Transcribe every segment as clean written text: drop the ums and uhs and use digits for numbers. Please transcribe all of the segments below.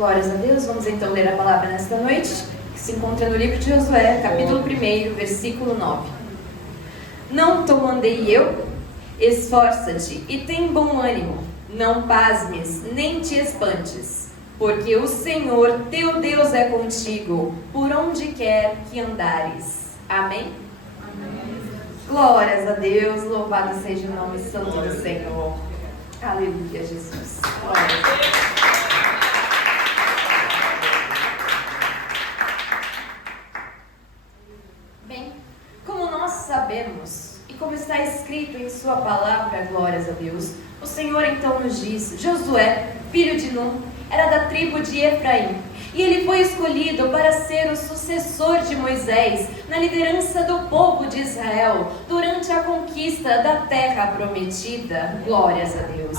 Glórias a Deus. Vamos então ler a palavra nesta noite, que se encontra no livro de Josué, capítulo 1, versículo 9. Não te mandei eu? Esforça-te e tem bom ânimo, não pasmes, nem te espantes, porque o Senhor teu Deus é contigo, por onde quer que andares. Amém? Amém. Glórias a Deus, louvado seja o nome santo do Senhor. Aleluia, Jesus. Glória a Deus. Bem, como nós sabemos, e como está escrito em sua palavra, glórias a Deus, o Senhor então nos diz: Josué, filho de Num, era da tribo de Efraim, e ele foi escolhido para ser o sucessor de Moisés na liderança do povo de Israel durante a conquista da terra prometida. Glórias a Deus.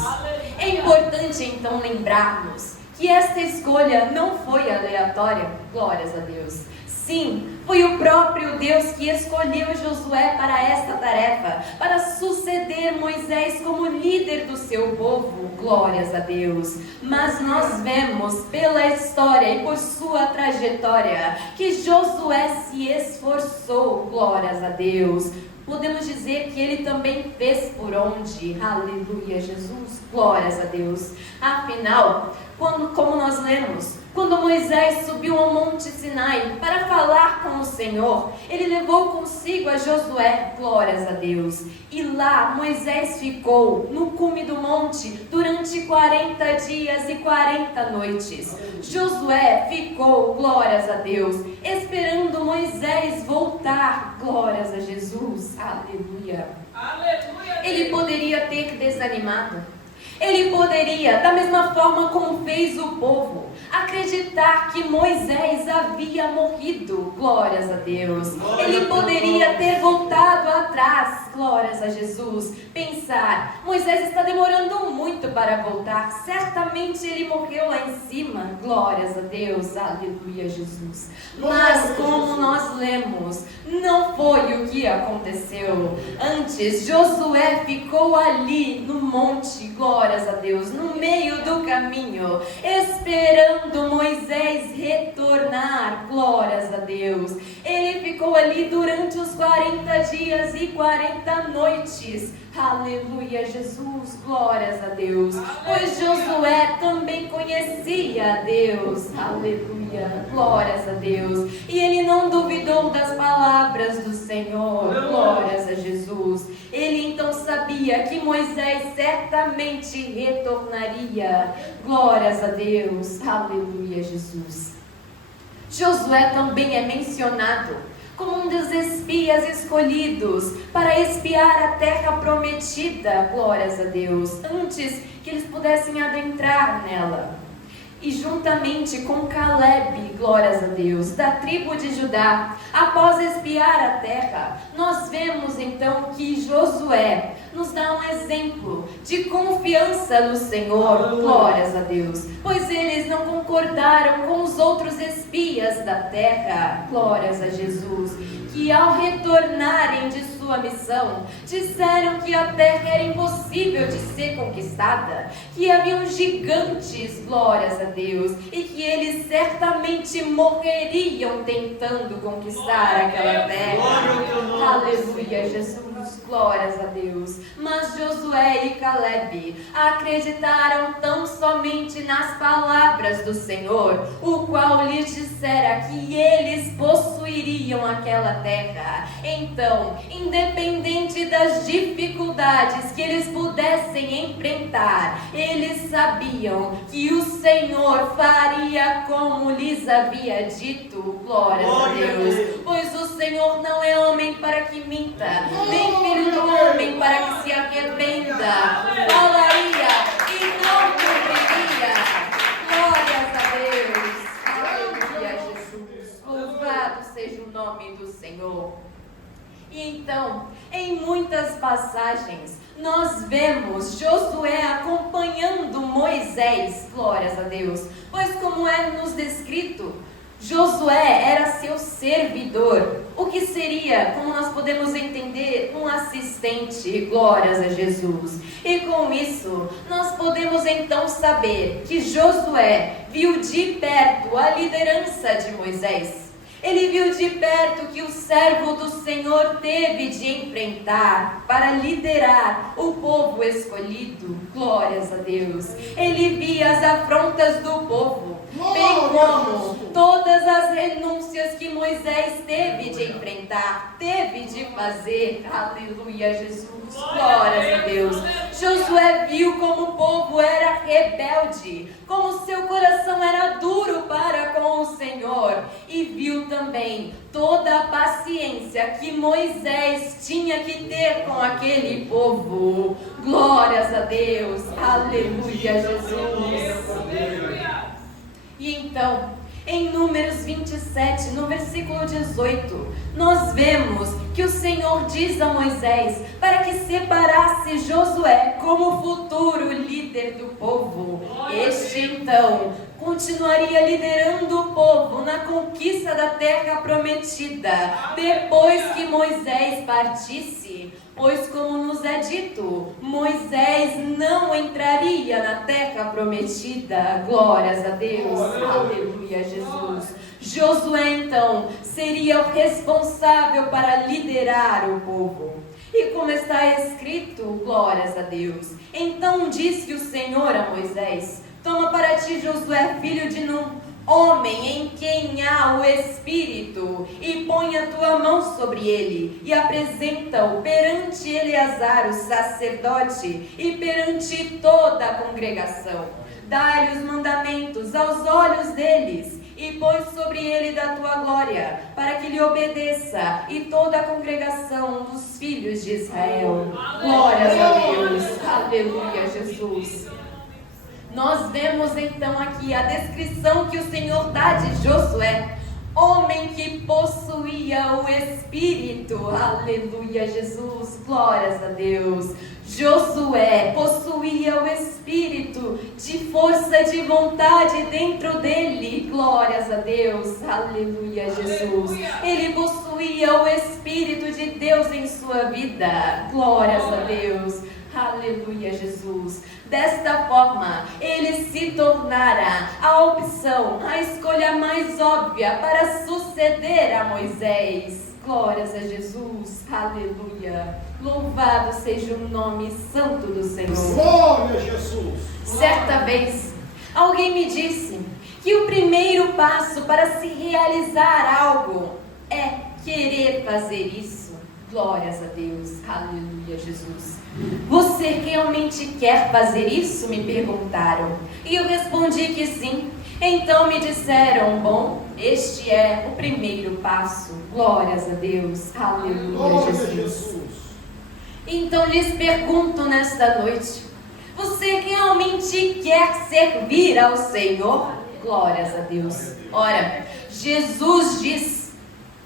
É importante então lembrarmos que esta escolha não foi aleatória. Glórias a Deus. Sim, foi o próprio Deus que escolheu Josué para esta tarefa, para suceder Moisés como líder do seu povo. Glórias a Deus. Mas nós vemos pela história e por sua trajetória que Josué se esforçou. Glórias a Deus. Podemos dizer que ele também fez por onde. Aleluia, Jesus. Glórias a Deus. Afinal, como nós lemos, quando Moisés subiu ao Monte Sinai para falar com o Senhor, ele levou consigo a Josué, glórias a Deus. E lá Moisés ficou no cume do monte durante 40 dias e 40 noites. Josué ficou, glórias a Deus, esperando Moisés voltar, glórias a Jesus, aleluia. Ele poderia ter desanimado. Ele poderia, da mesma forma como fez o povo, acreditar que Moisés havia morrido, glórias a Deus. Ele poderia ter voltado atrás, glórias a Jesus, pensar: Moisés está demorando muito para voltar, certamente ele morreu lá em cima, glórias a Deus, aleluia, Jesus. Mas como nós lemos, não foi o que aconteceu. Antes, Josué ficou ali no monte, glórias a Deus, no meio do caminho, esperando Moisés retornar, glórias a Deus. Ele ficou ali durante os 40 dias e 40 noites, aleluia, Jesus, glórias a Deus. Pois Josué também conhecia a Deus, aleluia, glórias a Deus. E ele não duvidou das palavras do Senhor, glórias a Jesus. Ele então sabia que Moisés certamente retornaria, glórias a Deus, aleluia, Jesus. Josué também é mencionado como um dos espias escolhidos para espiar a terra prometida, glórias a Deus, antes que eles pudessem adentrar nela. E juntamente com Caleb, glórias a Deus, da tribo de Judá, após espiar a terra, nós vemos então que Josué nos dá um exemplo de confiança no Senhor, glórias a Deus, pois eles não concordaram com os outros espias da terra, glórias a Jesus, que ao retornarem de sua missão, disseram que a terra era impossível de ser conquistada, que haviam gigantes, glórias a Deus, e que eles certamente morreriam tentando conquistar aquela terra. Aleluia, Jesus. Glórias a Deus. Mas Josué e Caleb acreditaram tão somente nas palavras do Senhor, o qual lhes dissera que eles possuiriam aquela terra. Então, independente das dificuldades que eles pudessem enfrentar, eles sabiam que o Senhor faria como lhes havia dito. Glórias a Deus. Pois o Senhor não é homem para que minta, nem filho do homem para que se arrependa. Falaria e não cumpriria. Glórias a Deus. Aleluia, Jesus. Louvado seja o nome do Senhor. E então, em muitas passagens, nós vemos Josué acompanhando Moisés, glórias a Deus, pois como é nos descrito, Josué era seu servidor, o que seria, como nós podemos entender, um assistente. Glórias a Jesus. E com isso, nós podemos então saber que Josué viu de perto a liderança de Moisés. Ele viu de perto que o servo do Senhor teve de enfrentar para liderar o povo escolhido. Glórias a Deus. Ele via as afrontas do povo, bem como todas as renúncias que Moisés teve de enfrentar, teve de fazer. Aleluia, Jesus. Glórias a Deus. Josué viu como o povo era rebelde, como seu coração era duro para com o Senhor, e viu também toda a paciência que Moisés tinha que ter com aquele povo. Glórias a Deus. Aleluia, Jesus. E então, em Números 27, no versículo 18, nós vemos que o Senhor diz a Moisés para que separasse Josué como futuro líder do povo. Este então continuaria liderando o povo na conquista da terra prometida, depois que Moisés partisse. Pois, como nos é dito, Moisés não entraria na terra prometida. Glórias a Deus. Aleluia, Jesus. Josué, então, seria o responsável para liderar o povo. E como está escrito, glórias a Deus. Então disse o Senhor a Moisés: toma para ti Josué, filho de Num, homem em quem há o Espírito, e põe a tua mão sobre ele, e apresenta-o perante Eleazar, o sacerdote, e perante toda a congregação. Dá-lhe os mandamentos aos olhos deles, e põe sobre ele da tua glória, para que lhe obedeça, e toda a congregação dos filhos de Israel. Glórias a Deus. Aleluia, Jesus. Nós vemos então aqui a descrição que o Senhor dá de Josué, homem que possuía o Espírito. Aleluia, Jesus. Glórias a Deus. Josué possuía o Espírito de força de vontade dentro dele. Glórias a Deus. Aleluia, Jesus. Ele possuía o Espírito de Deus em sua vida. Glórias a Deus. Aleluia, Jesus. Desta forma, ele se tornara a opção, a escolha mais óbvia para suceder a Moisés. Glórias a Jesus. Aleluia. Louvado seja o nome santo do Senhor. Glória a Jesus. Certa vez, alguém me disse que o primeiro passo para se realizar algo é querer fazer isso. Glórias a Deus. Aleluia, Jesus. Você realmente quer fazer isso? Me perguntaram. E eu respondi que sim. Então me disseram: bom, este é o primeiro passo. Glórias a Deus. Aleluia, Glória Jesus. a Jesus. Então lhes pergunto nesta noite: você realmente quer servir ao Senhor? Glórias a Deus. Ora, Jesus diz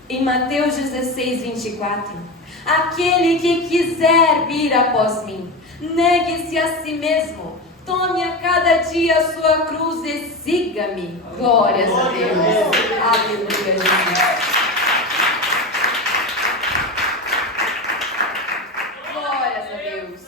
em Mateus 16, 24: aquele que quiser vir após mim, negue-se a si mesmo, tome a cada dia a sua cruz e siga-me. Glórias a Deus. Aleluia, Jesus. Glórias a Deus.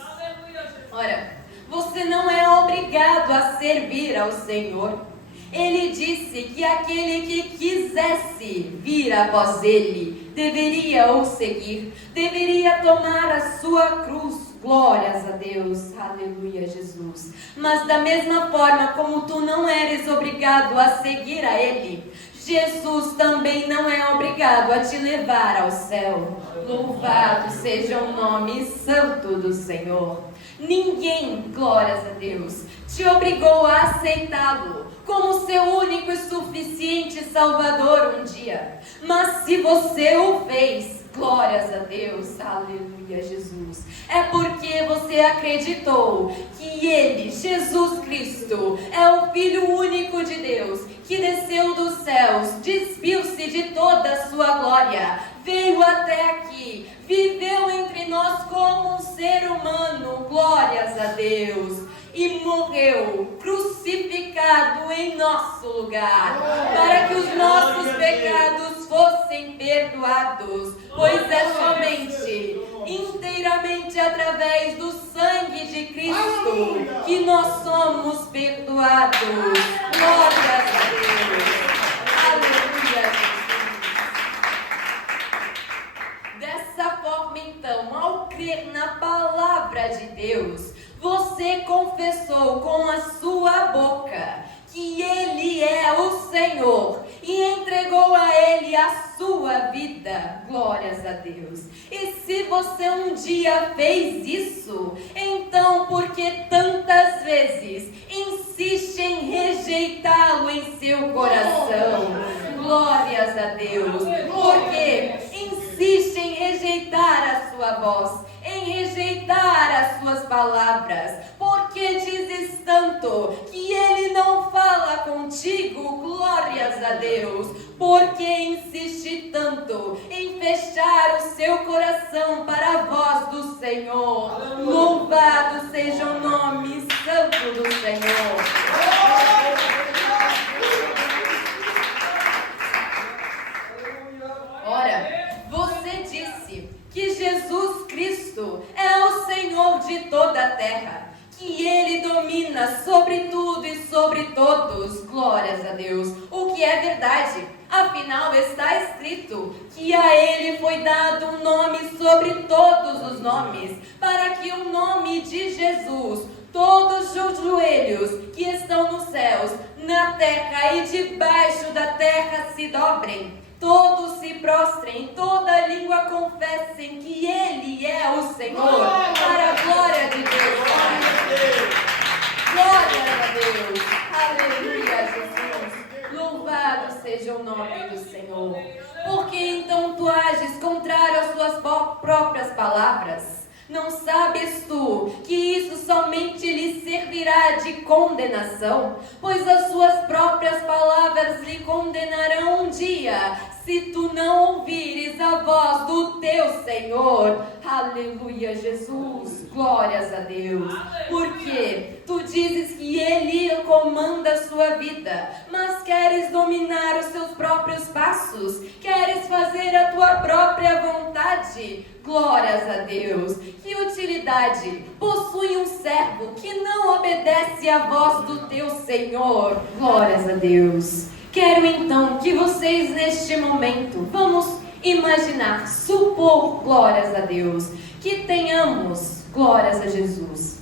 Ora, você não é obrigado a servir ao Senhor. Ele disse que aquele que quisesse vir após ele deveria o seguir, deveria tomar a sua cruz. Glórias a Deus. Aleluia, Jesus. Mas da mesma forma como tu não eres obrigado a seguir a ele, Jesus também não é obrigado a te levar ao céu. Louvado seja o nome santo do Senhor. Ninguém, glórias a Deus, te obrigou a aceitá-lo como seu único e suficiente Salvador um dia. Mas se você o fez, glórias a Deus, aleluia, Jesus, é porque você acreditou que Ele, Jesus Cristo, é o Filho único de Deus, que desceu dos céus, despiu-se de toda a sua glória, veio até aqui, viveu entre nós como um ser humano, glórias a Deus, e morreu crucificado em nosso lugar, para que os nossos pecados fossem perdoados, pois é somente, inteiramente através do sangue de Cristo que nós somos perdoados. Glórias a Deus. Aleluia. Dessa forma, então, ao crer na palavra de Deus, você confessou com a sua boca que Ele é o Senhor e entregou a Ele a sua vida. Glórias a Deus. E se você um dia fez isso, então por que tantas vezes insiste em rejeitá-lo em seu coração? Glórias a Deus. Porque insiste em rejeitar a sua voz, em rejeitar as suas palavras. Porque dizes tanto que Ele não fala contigo? Glórias a Deus. Porque insiste tanto em fechar o seu coração para a voz do Senhor. Louvado seja o nome santo do Senhor. Ora, você disse que Jesus Cristo é o Senhor de toda a terra, que Ele domina sobre tudo e sobre todos. Glórias a Deus. O que é verdade. Afinal, está escrito que a Ele foi dado um nome sobre todos os nomes, para que o nome de Jesus, todos os joelhos que estão nos céus, na terra e debaixo da terra se dobrem, todos se prostrem, toda língua confessem que Ele é o Senhor, para a glória de Deus. Glória a Deus. Aleluia, Jesus. Louvado seja o nome do Senhor. Por que então tu ages contrário às tuas próprias palavras? Não sabes tu que isso somente lhe servirá de condenação? Pois as suas próprias palavras lhe condenarão um dia, se tu não ouvires a voz do teu Senhor. Aleluia, Jesus. Glórias a Deus. Porque tu dizes que Ele comanda a sua vida, mas queres dominar os seus próprios passos, queres fazer a tua própria vontade. Glórias a Deus. Que utilidade possui um servo que não obedece à voz do teu Senhor? Glórias a Deus. Quero então que vocês neste momento, vamos imaginar, supor, glórias a Deus, que tenhamos, glórias a Jesus,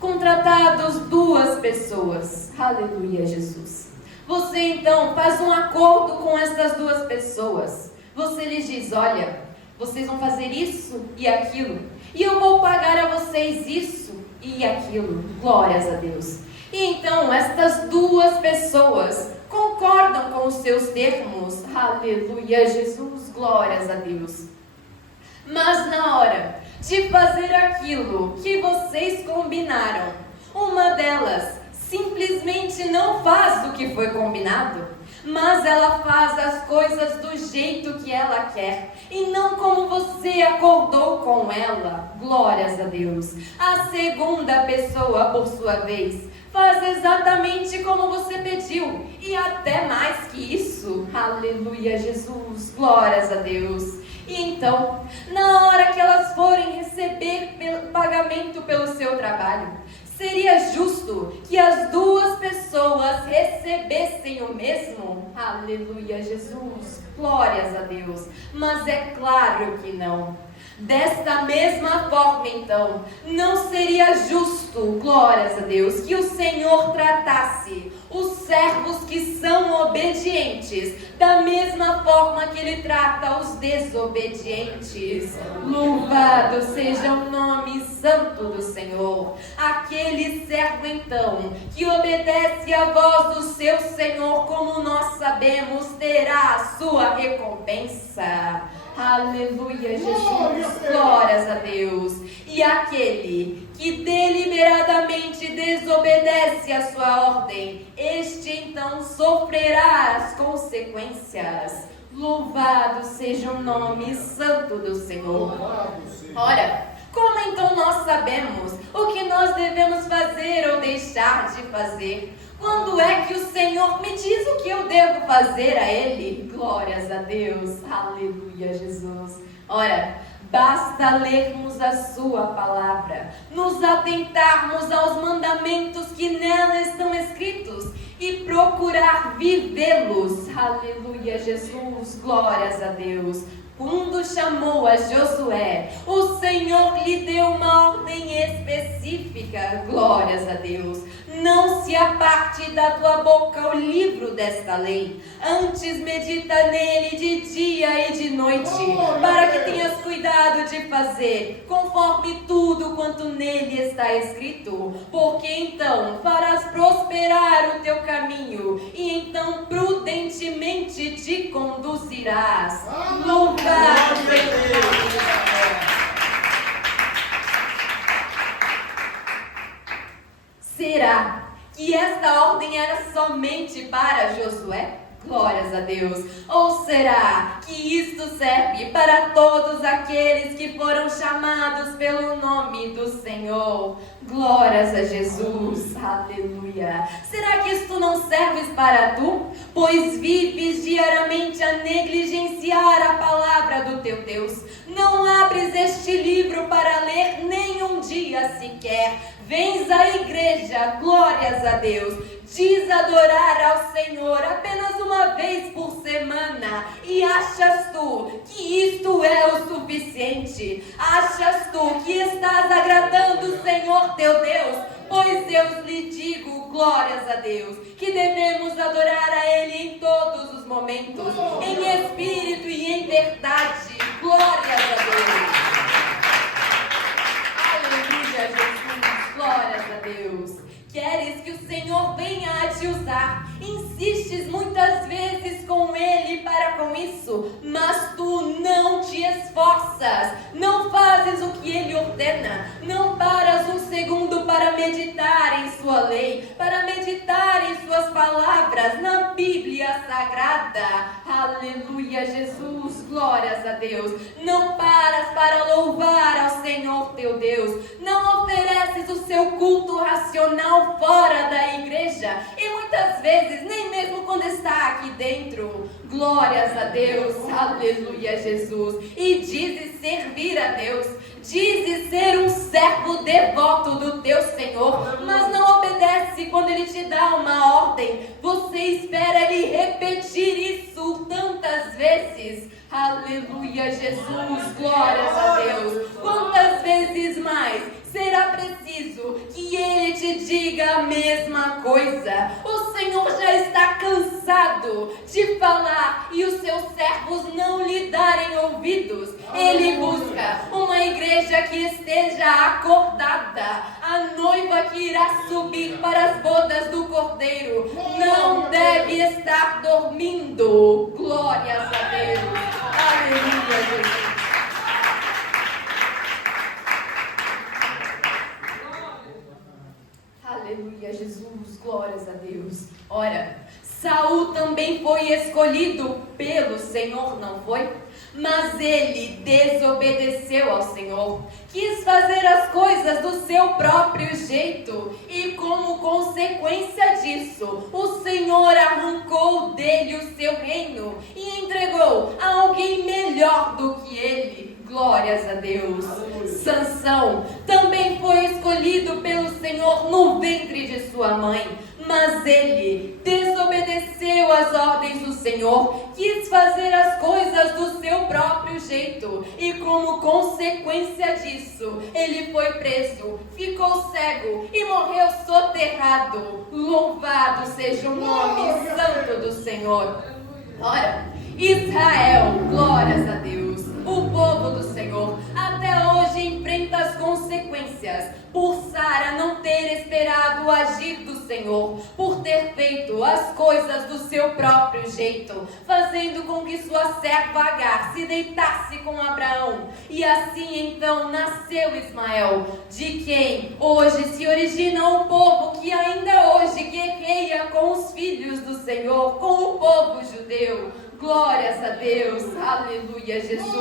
contratados duas pessoas. Aleluia, Jesus. Você então faz um acordo com essas duas pessoas. Você lhes diz: olha, vocês vão fazer isso e aquilo, e eu vou pagar a vocês isso e aquilo. Glórias a Deus. E então estas duas pessoas concordam com os seus termos. Aleluia, Jesus. Glórias a Deus. Mas na hora de fazer aquilo que vocês combinaram, uma delas simplesmente não faz o que foi combinado, mas ela faz as coisas do jeito que ela quer e não como você acordou com ela. Glórias a Deus. A segunda pessoa, por sua vez, faz exatamente como você pediu e até mais que isso. Aleluia, Jesus. Glórias a Deus. E então, na hora que elas forem receber pagamento pelo seu trabalho, seria justo que as duas pessoas recebessem o mesmo? Aleluia, Jesus. Glórias a Deus. Mas é claro que não. Desta mesma forma, então, não seria justo, glórias a Deus, que o Senhor tratasse os servos que são obedientes da mesma forma que Ele trata os desobedientes. Louvado seja o nome santo do Senhor. Aquele servo, então, que obedece à voz do seu Senhor, como nós sabemos, terá a sua recompensa. Aleluia, Jesus. Glórias a Deus. E aquele que deliberadamente desobedece a sua ordem, este então sofrerá as consequências. Louvado seja o nome santo do Senhor. Ora, como então nós sabemos o que que nós devemos fazer ou deixar de fazer? Quando é que o Senhor me diz o que eu devo fazer a Ele? Glórias a Deus, aleluia, Jesus. Ora, basta lermos a sua palavra, nos atentarmos aos mandamentos que nela estão escritos e procurar vivê-los. Aleluia, Jesus, glórias a Deus. Quando chamou a Josué, o Senhor lhe deu uma ordem específica. Glórias a Deus. Não se aparte da tua boca o livro desta lei. Antes medita nele de dia e de noite, para que tenhas cuidado de fazer conforme tudo quanto nele está escrito. Porque então farás prosperar o teu caminho, e então prudentemente te conduzirás. Louvado seja Deus. Será que esta ordem era somente para Josué? Glórias a Deus. Ou será que isto serve para todos aqueles que foram chamados pelo nome do Senhor? Glórias a Jesus. Aleluia. Será que isto não serve para tu? Pois vives diariamente a negligenciar a palavra do teu Deus. Não abres este livro para ler nem um dia sequer. Vens à igreja, glórias a Deus, diz adorar ao Senhor apenas uma vez por semana, e achas tu que isto é o suficiente? Achas tu que estás agradando o Senhor teu Deus? Pois eu lhe digo, glórias a Deus, que devemos adorar a Ele em todos os momentos, em espírito e em verdade. Glórias a Deus. Aleluia, Jesus. Glórias a Deus. Queres que o Senhor venha a te usar? Insistes muitas vezes com Ele para com isso, mas tu não te esforças, não fazes o que Ele ordena, não paras um segundo para meditar em sua lei, para meditar em suas palavras na Bíblia Sagrada. Aleluia, Jesus, glórias a Deus. Não paras para louvar ao Senhor teu Deus, não ofereces o seu culto racional fora da igreja, e muitas vezes nem mesmo quando está aqui dentro. Glórias a Deus, aleluia, Jesus. E dizes servir a Deus, dizes ser um servo devoto do teu Senhor, mas não obedece quando Ele te dá uma ordem. Você espera Ele repetir isso tantas vezes. Aleluia, Jesus, glórias a Deus. Quantas vezes mais será preciso que Ele te diga a mesma coisa? O Senhor já está cansado de falar e os seus servos não lhe darem ouvidos. Ele busca uma igreja que esteja acordada. A noiva que irá subir para as bodas do Cordeiro não deve estar dormindo. Glórias a Deus. Aleluia, Jesus. Aleluia, Jesus, glórias a Deus. Ora, Saul também foi escolhido pelo Senhor, não foi? Mas ele desobedeceu ao Senhor, quis fazer as coisas do seu próprio jeito, e como consequência disso, o Senhor arrancou dele o seu reino e entregou a alguém melhor do que ele. Glórias a Deus. Sansão também foi escolhido pelo Senhor no ventre de sua mãe, mas ele desobedeceu às ordens do Senhor, quis fazer as coisas do seu próprio jeito, e como consequência disso, ele foi preso, ficou cego e morreu soterrado. Louvado seja o nome santo do Senhor. Ora, Israel, glórias a Deus, o povo do Senhor, até hoje enfrenta as consequências por Sara não ter esperado o agir do Senhor, por ter feito as coisas do seu próprio jeito, fazendo com que sua serva Agar se deitasse com Abraão, e assim então nasceu Ismael, de quem hoje se origina um povo que ainda hoje guerreia com os filhos do Senhor, com o povo judeu. Glórias a Deus, aleluia, Jesus.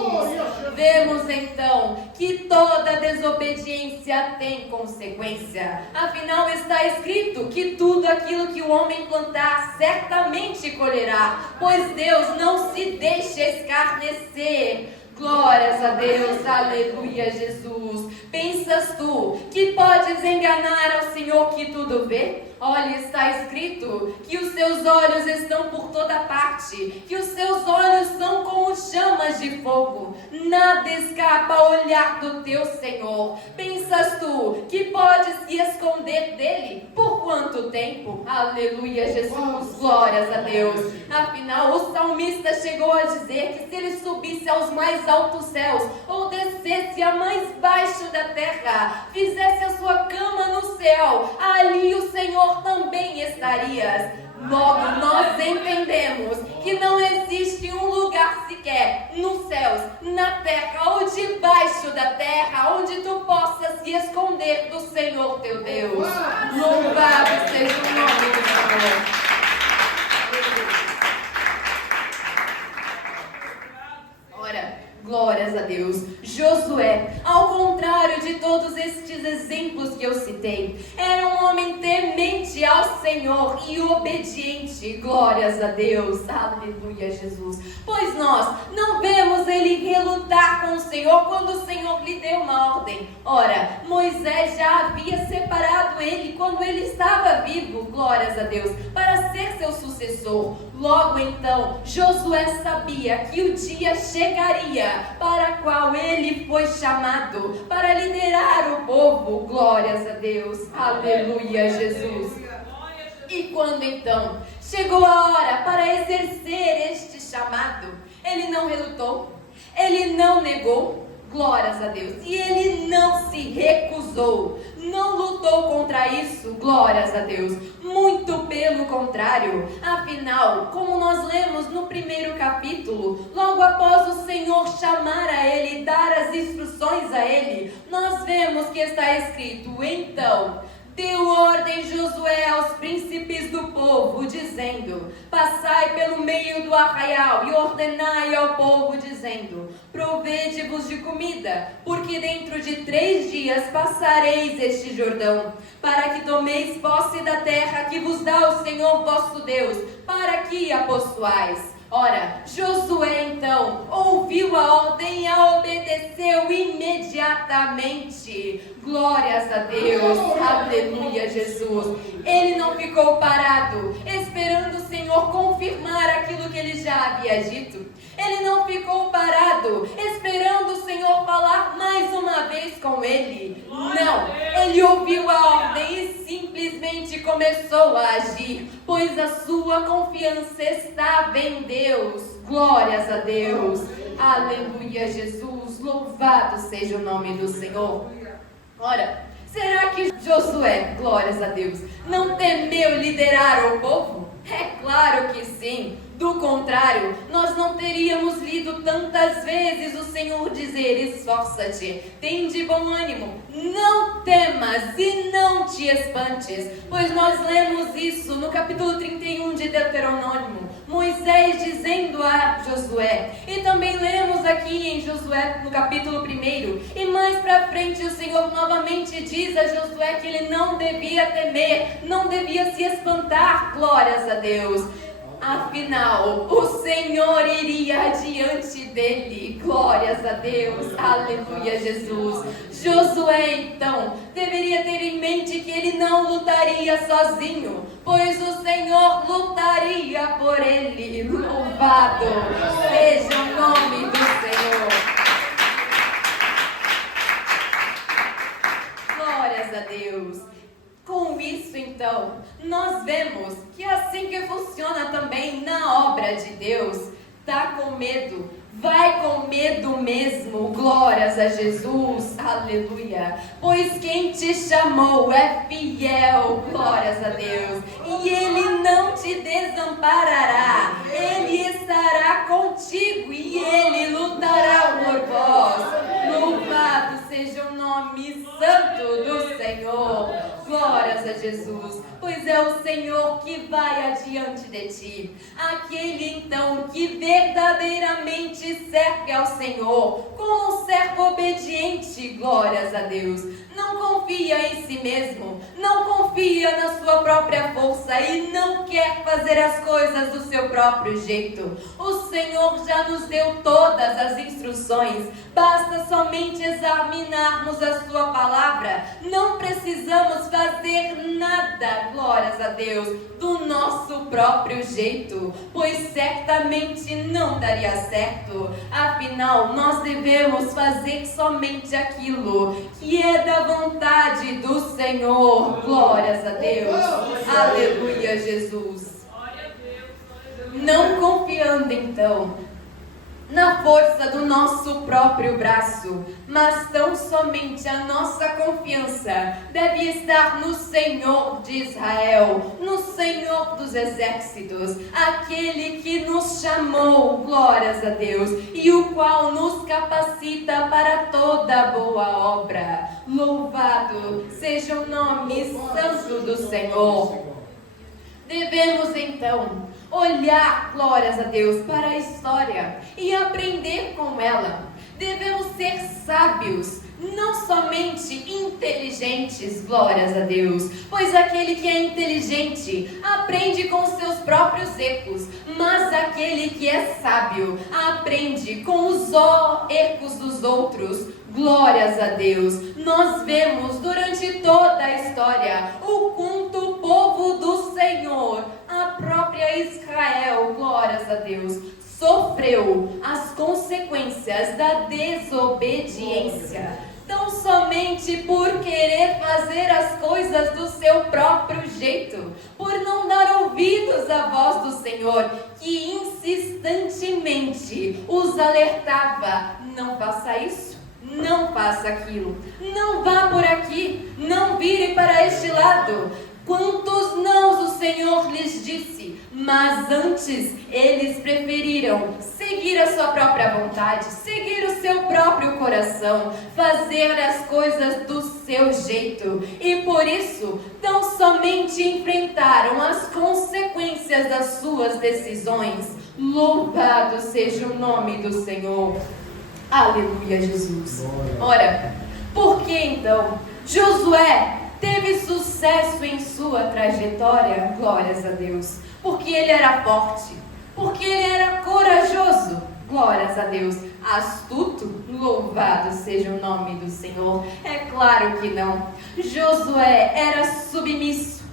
Vemos então que toda desobediência tem consequência. Afinal está escrito que tudo aquilo que o homem plantar certamente colherá, pois Deus não se deixa escarnecer. Glórias a Deus, aleluia, Jesus. Pensas tu que podes enganar ao Senhor que tudo vê? Olha, está escrito que os seus olhos estão por toda parte, que os seus olhos são como chamas de fogo. Nada escapa ao olhar do teu Senhor. Pensas tu que podes se esconder dele? Por quanto tempo? Aleluia, Jesus, glórias a Deus. Afinal, o salmista chegou a dizer que se ele subisse aos mais altos céus, ou descesse a mais baixo da terra, fizesse a sua cama no céu, ali o Senhor também estarias. Logo, nós entendemos que não existe um lugar sequer nos céus, na terra ou debaixo da terra onde tu possas se esconder do Senhor teu Deus. Louvado seja o nome do Senhor. Glórias a Deus. Josué, ao contrário de todos estes exemplos que eu citei, era um homem temente ao Senhor e obediente. Glórias a Deus. Aleluia, Jesus. Pois nós não vemos ele relutar com o Senhor quando o Senhor lhe deu uma ordem. Ora, Moisés já havia separado ele quando ele estava vivo, glórias a Deus, para ser seu sucessor. Logo então, Josué sabia que o dia chegaria para a qual ele foi chamado, para liderar o povo. Glórias a Deus. Aleluia, Jesus. E quando então chegou a hora para exercer este chamado, ele não relutou, ele não negou. Glórias a Deus. E ele não se recusou, não lutou contra isso. Glórias a Deus. Muito pelo contrário. Afinal, como nós lemos no primeiro capítulo, logo após o Senhor chamar a ele, dar as instruções a ele, nós vemos que está escrito: então deu ordem Josué aos príncipes do povo, dizendo: passai pelo meio do arraial e ordenai ao povo, dizendo: provede-vos de comida, porque dentro de 3 dias passareis este Jordão, para que tomeis posse da terra que vos dá o Senhor vosso Deus, para que a possuais. Ora, Josué então ouviu a ordem e a obedeceu imediatamente. Glórias a Deus, aleluia, Jesus. Ele não ficou parado, esperando o Senhor confirmar aquilo que ele já havia dito. Ele não ficou parado, esperando o Senhor falar mais uma vez com ele. Não, ele ouviu a ordem e simplesmente começou a agir, pois a sua confiança estava em Deus. Glórias a Deus. Aleluia, Jesus. Louvado seja o nome do Senhor. Ora, será que Josué, glórias a Deus, não temeu liderar o povo? É claro que sim. Do contrário, nós não teríamos lido tantas vezes o Senhor dizer: esforça-te, tem de bom ânimo, não temas e não te espantes. Pois nós lemos isso no capítulo 31 de Deuteronômio, Moisés dizendo a Josué. E também lemos aqui em Josué no capítulo 1. E mais pra frente o Senhor novamente diz a Josué que ele não devia temer, não devia se espantar. Glórias a Deus. Afinal, o Senhor iria adiante dele. Glórias a Deus, aleluia, Jesus. Josué então deveria ter em mente que ele não lutaria sozinho, pois o Senhor lutaria por ele. Louvado seja o nome do Senhor. Glórias a Deus. Com isso, então, nós vemos que é assim que funciona também na obra de Deus. Tá com medo? Vai com medo mesmo. Glórias a Jesus. Aleluia. Pois quem te chamou é fiel. Glórias a Deus. E Ele não te desamparará. Ele estará contigo e Ele lutará por vós. Louvado seja o nome santo do Senhor. Glórias a Jesus, pois é o Senhor que vai adiante de ti. Aquele então que verdadeiramente serve ao Senhor, como um servo obediente, glórias a Deus. Não confia em si mesmo, não confia na sua própria força e não quer fazer as coisas do seu próprio jeito. O Senhor já nos deu todas as instruções, basta somente examinarmos a sua palavra. Não precisamos fazer nada, glórias a Deus, do nosso próprio jeito, pois certamente não daria certo. Afinal, nós devemos fazer somente aquilo que é da vontade do Senhor. Glórias a Deus. Aleluia, Jesus. Não confiando então na força do nosso próprio braço, mas tão somente a nossa confiança deve estar no Senhor de Israel, no Senhor dos exércitos, aquele que nos chamou, glórias a Deus, e o qual nos capacita para toda boa obra. Louvado seja o nome santo do Senhor. Devemos então olhar, glórias a Deus, para a história e aprender com ela. Devemos ser sábios, não somente inteligentes, glórias a Deus, pois aquele que é inteligente aprende com seus próprios erros, mas aquele que é sábio aprende com os erros dos outros. Glórias a Deus. Nós vemos durante toda a história o quanto o povo do Senhor, a própria Israel, glórias a Deus, sofreu as consequências da desobediência, tão somente por querer fazer as coisas do seu próprio jeito, por não dar ouvidos à voz do Senhor, que insistentemente os alertava: não faça isso, não faça aquilo, não vá por aqui, não vire para este lado. Quantos nãos o Senhor lhes disse, mas antes eles preferiram seguir a sua própria vontade, seguir o seu próprio coração, fazer as coisas do seu jeito, e por isso tão somente enfrentaram as consequências das suas decisões. Louvado seja o nome do Senhor. Aleluia, Jesus. Ora, por que então Josué teve sucesso em sua trajetória? Glórias a Deus. Porque ele era forte, porque ele era corajoso. Glórias a Deus. Astuto? Louvado seja o nome do Senhor. É claro que não. Josué era submisso,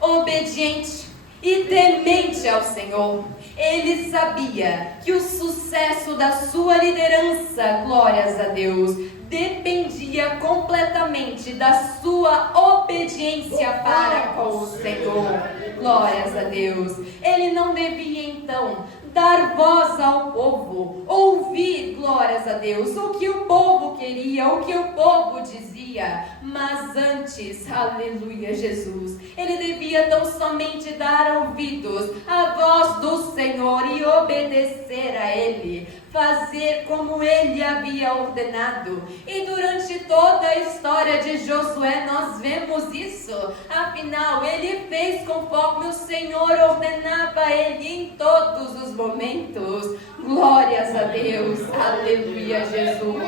obediente e temente ao Senhor. Ele sabia que o sucesso da sua liderança, glórias a Deus, dependia completamente da sua obediência para com o Senhor. Glórias a Deus. Ele não devia então dar voz ao povo, ouvir, glórias a Deus, o que o povo queria, o que o povo dizia, mas antes, aleluia, Jesus, ele devia tão somente dar ouvidos à voz do Senhor e obedecer a Ele, fazer como Ele havia ordenado. E durante toda a história de Josué nós vemos isso. Afinal, ele fez conforme o Senhor ordenava a ele em todos os momentos. Glórias a Deus, aleluia, Jesus.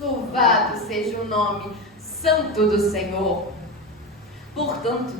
Louvado seja o nome santo do Senhor. Portanto,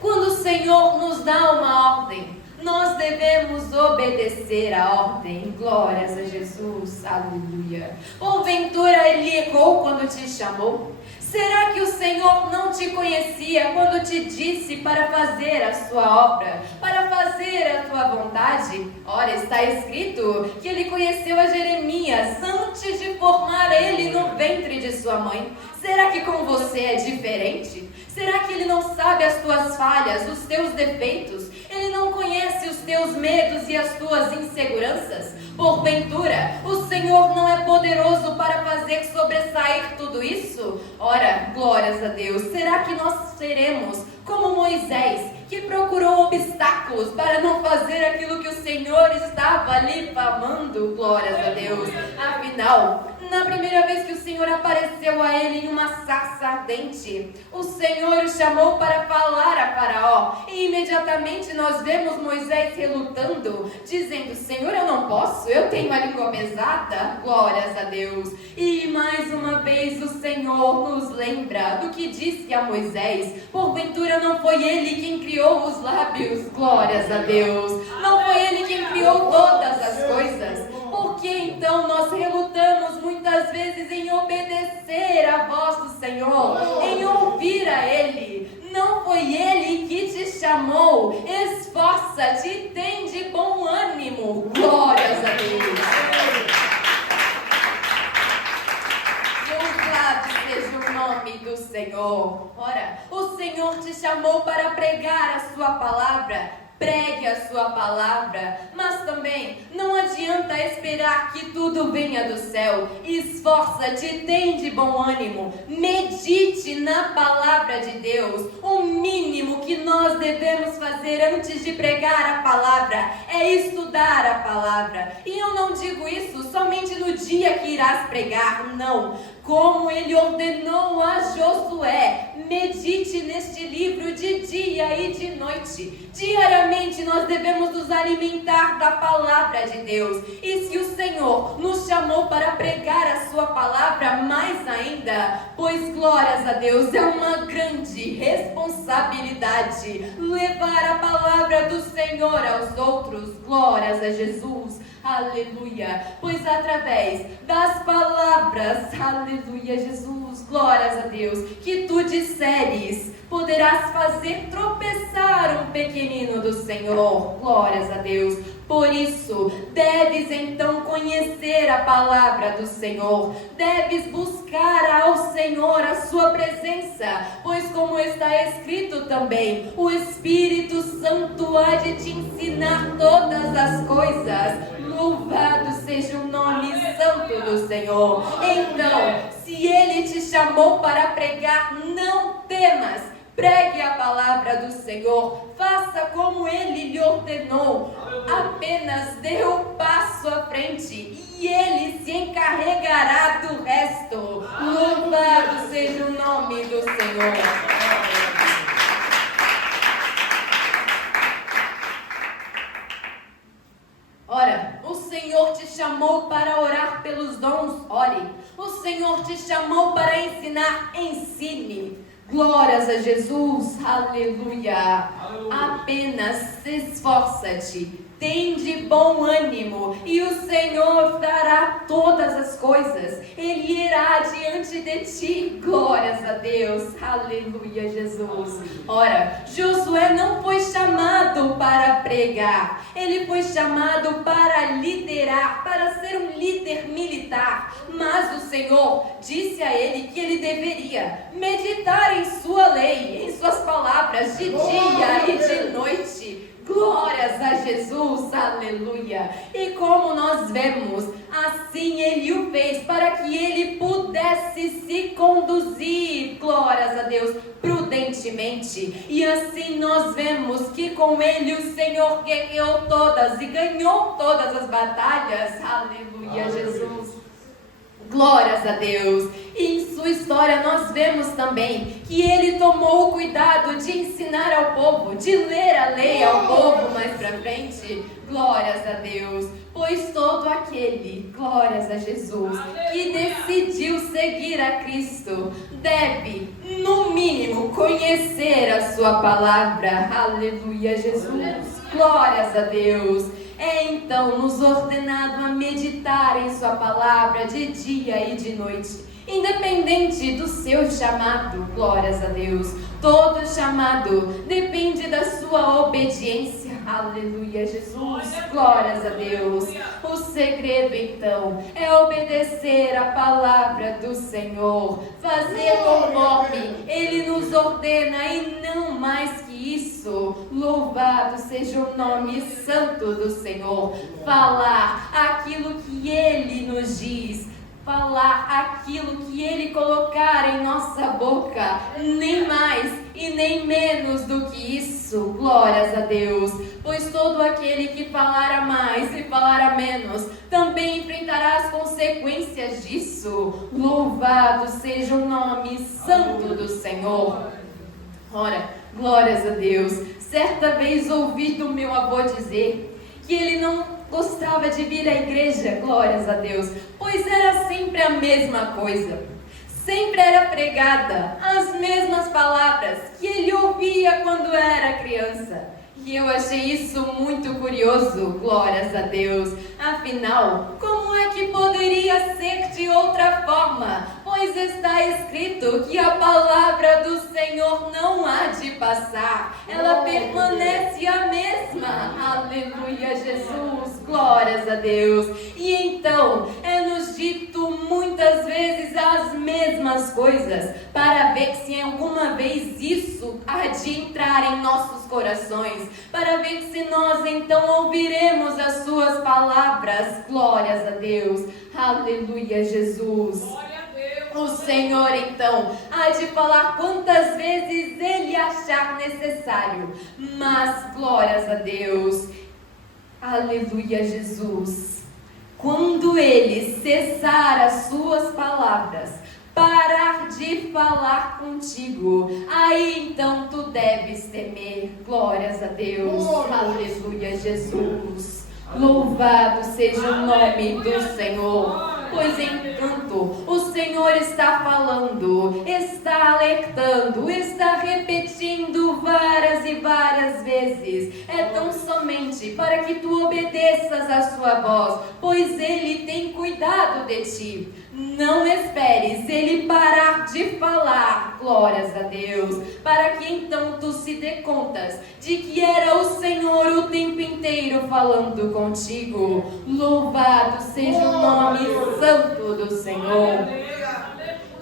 quando o Senhor nos dá uma ordem, nós devemos obedecer a ordem. Glórias a Jesus, aleluia. Porventura ele errou quando te chamou? Será que o Senhor não te conhecia quando te disse para fazer a sua obra, para fazer a tua vontade? Ora, está escrito que ele conheceu a Jeremias antes de formar ele no ventre de sua mãe. Será que com você é diferente? Será que ele não sabe as tuas falhas, os teus defeitos? Ele não conhece os teus medos e as tuas inseguranças? Porventura, o Senhor não é poderoso para fazer sobressair tudo isso? Ora, glórias a Deus, será que nós seremos como Moisés, que procurou obstáculos para não fazer aquilo que o Senhor estava lhe famando. Glórias a Deus. Afinal, na primeira vez que o Senhor apareceu a ele em uma sarça ardente, o Senhor o chamou para falar a Faraó, e imediatamente nós vemos Moisés relutando, dizendo: Senhor, eu não posso, eu tenho a língua pesada. Glórias a Deus. E mais uma vez o Senhor nos lembra do que disse a Moisés: porventura não foi ele quem criou os lábios? Glórias a Deus. Não foi ele quem criou todas as coisas? Por que então nós relutamos muitas vezes em obedecer a voz do Senhor, em ouvir a Ele? Não foi Ele que te chamou. Esforça-te e tem de bom ânimo. Glórias a Deus. Louvado seja o nome do Senhor. Ora, o Senhor te chamou para pregar a sua palavra. Pregue a sua palavra, mas também não adianta esperar que tudo venha do céu. Esforça-te, tem de bom ânimo, medite na palavra de Deus. O mínimo que nós devemos fazer antes de pregar a palavra é estudar a palavra. E eu não digo isso somente no dia que irás pregar, não. Como ele ordenou a Josué, medite neste livro de dia e de noite. Diariamente nós devemos nos alimentar da palavra de Deus. E se o Senhor nos chamou para pregar a sua palavra, mais ainda, pois glórias a Deus, é uma grande responsabilidade levar a palavra do Senhor aos outros. Glórias a Jesus. Aleluia, pois através das palavras, aleluia, Jesus, glórias a Deus, que tu disseres, poderás fazer tropeçar um pequenino do Senhor. Glórias a Deus. Por isso, deves então conhecer a palavra do Senhor, deves buscar ao Senhor a sua presença, pois como está escrito também, o Espírito Santo há de te ensinar todas as coisas. Louvado seja o nome santo do Senhor. Então, se Ele te chamou para pregar, não temas. Pregue a palavra do Senhor, faça como Ele lhe ordenou, apenas dê um passo à frente e Ele se encarregará do resto. Louvado seja o nome do Senhor. Ora, o Senhor te chamou para orar pelos dons, ore. O Senhor te chamou para ensinar, ensine. Glórias a Jesus, aleluia. Apenas esforça-te, tem de bom ânimo, e o Senhor dará todas as coisas. Ele irá diante de ti. Glórias a Deus, aleluia, Jesus. Ora, Josué não foi chamado para pregar, ele foi chamado para liderar, para ser um líder militar. Mas o Senhor disse a ele que ele deveria meditar em sua lei, em suas palavras, de dia e de noite. Glórias a Jesus, aleluia. E como nós vemos, assim Ele o fez para que Ele pudesse se conduzir, glórias a Deus, prudentemente. E assim nós vemos que com Ele o Senhor guerreou todas e ganhou todas as batalhas, aleluia, Jesus. Glórias a Deus. E em sua história nós vemos também que ele tomou o cuidado de ensinar ao povo, de ler a lei ao povo mais pra frente. Glórias a Deus. Pois todo aquele, glórias a Jesus, que decidiu seguir a Cristo, deve, no mínimo, conhecer a sua palavra. Aleluia, Jesus. Glórias a Deus. É então nos ordenado a meditar em sua palavra de dia e de noite, independente do seu chamado. Glórias a Deus. Todo chamado depende da sua obediência. Aleluia, Jesus. Glórias a Deus. O segredo então é obedecer a palavra do Senhor, fazer conforme Ele nos ordena e não mais que isso. Louvado seja o nome santo do Senhor. Falar aquilo que Ele nos diz, falar aquilo que Ele colocar em nossa boca, nem mais e nem menos do que isso. Glórias a Deus. Pois todo aquele que falar a mais e falar a menos também enfrentará as consequências disso. Louvado seja o nome santo do Senhor. Ora, glórias a Deus. Certa vez ouvi do meu avô dizer que ele não gostava de vir à igreja, glórias a Deus, pois era sempre a mesma coisa. Sempre era pregada as mesmas palavras que ele ouvia quando era criança. E eu achei isso muito curioso, glórias a Deus. Afinal, como é que poderia ser de outra forma? Pois está escrito que a palavra do Senhor não há de passar. Ela permanece a mesma. Aleluia, Jesus, glórias a Deus. E então, é-nos dito muitas vezes as mesmas coisas, para ver se alguma vez isso há de entrar em nossos corações, para ver se nós então ouviremos as suas palavras. Glórias a Deus, aleluia, Jesus. Glória a Deus. O Senhor então há de falar quantas vezes Ele achar necessário, mas glórias a Deus, aleluia, Jesus. Quando Ele cessar as suas palavras, parar de falar contigo, aí então tu deves temer. Glórias a Deus, aleluia, Jesus. Louvado seja o nome do Senhor. Pois enquanto o Senhor está falando, está alertando, está repetindo várias e várias vezes, é tão somente para que tu obedeças a sua voz, pois Ele tem cuidado de ti. Não esperes Ele parar de falar, glórias a Deus, para que então tu se dê contas de que era o Senhor o tempo inteiro falando contigo. Louvado seja o nome santo do Senhor.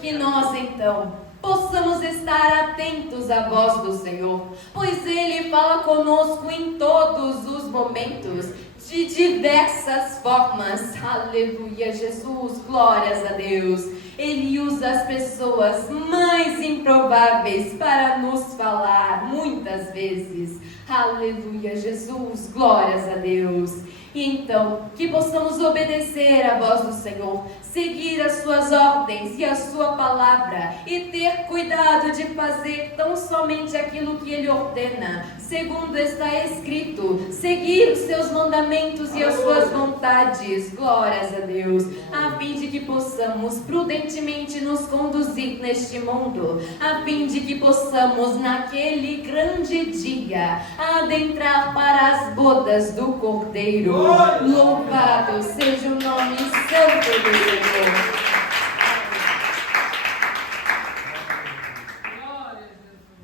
Que nós então possamos estar atentos à voz do Senhor, pois Ele fala conosco em todos os momentos, de diversas formas. Aleluia, Jesus, glórias a Deus. Ele usa as pessoas mais improváveis para nos falar, muitas vezes. Aleluia, Jesus, glórias a Deus. E então, que possamos obedecer à voz do Senhor, seguir as suas ordens e a sua palavra, e ter cuidado de fazer tão somente aquilo que Ele ordena, segundo está escrito, seguir os seus mandamentos e as suas vontades, glórias a Deus, a fim de que possamos prudentemente nos conduzir neste mundo, a fim de que possamos naquele grande dia adentrar para as bodas do Cordeiro. Louvado seja o nome santo do Senhor.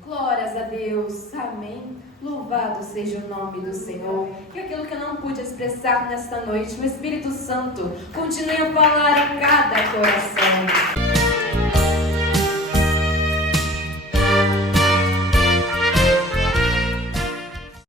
Glórias a Deus, amém. Louvado seja o nome do Senhor. Que aquilo que eu não pude expressar nesta noite, o Espírito Santo continue a falar em cada coração.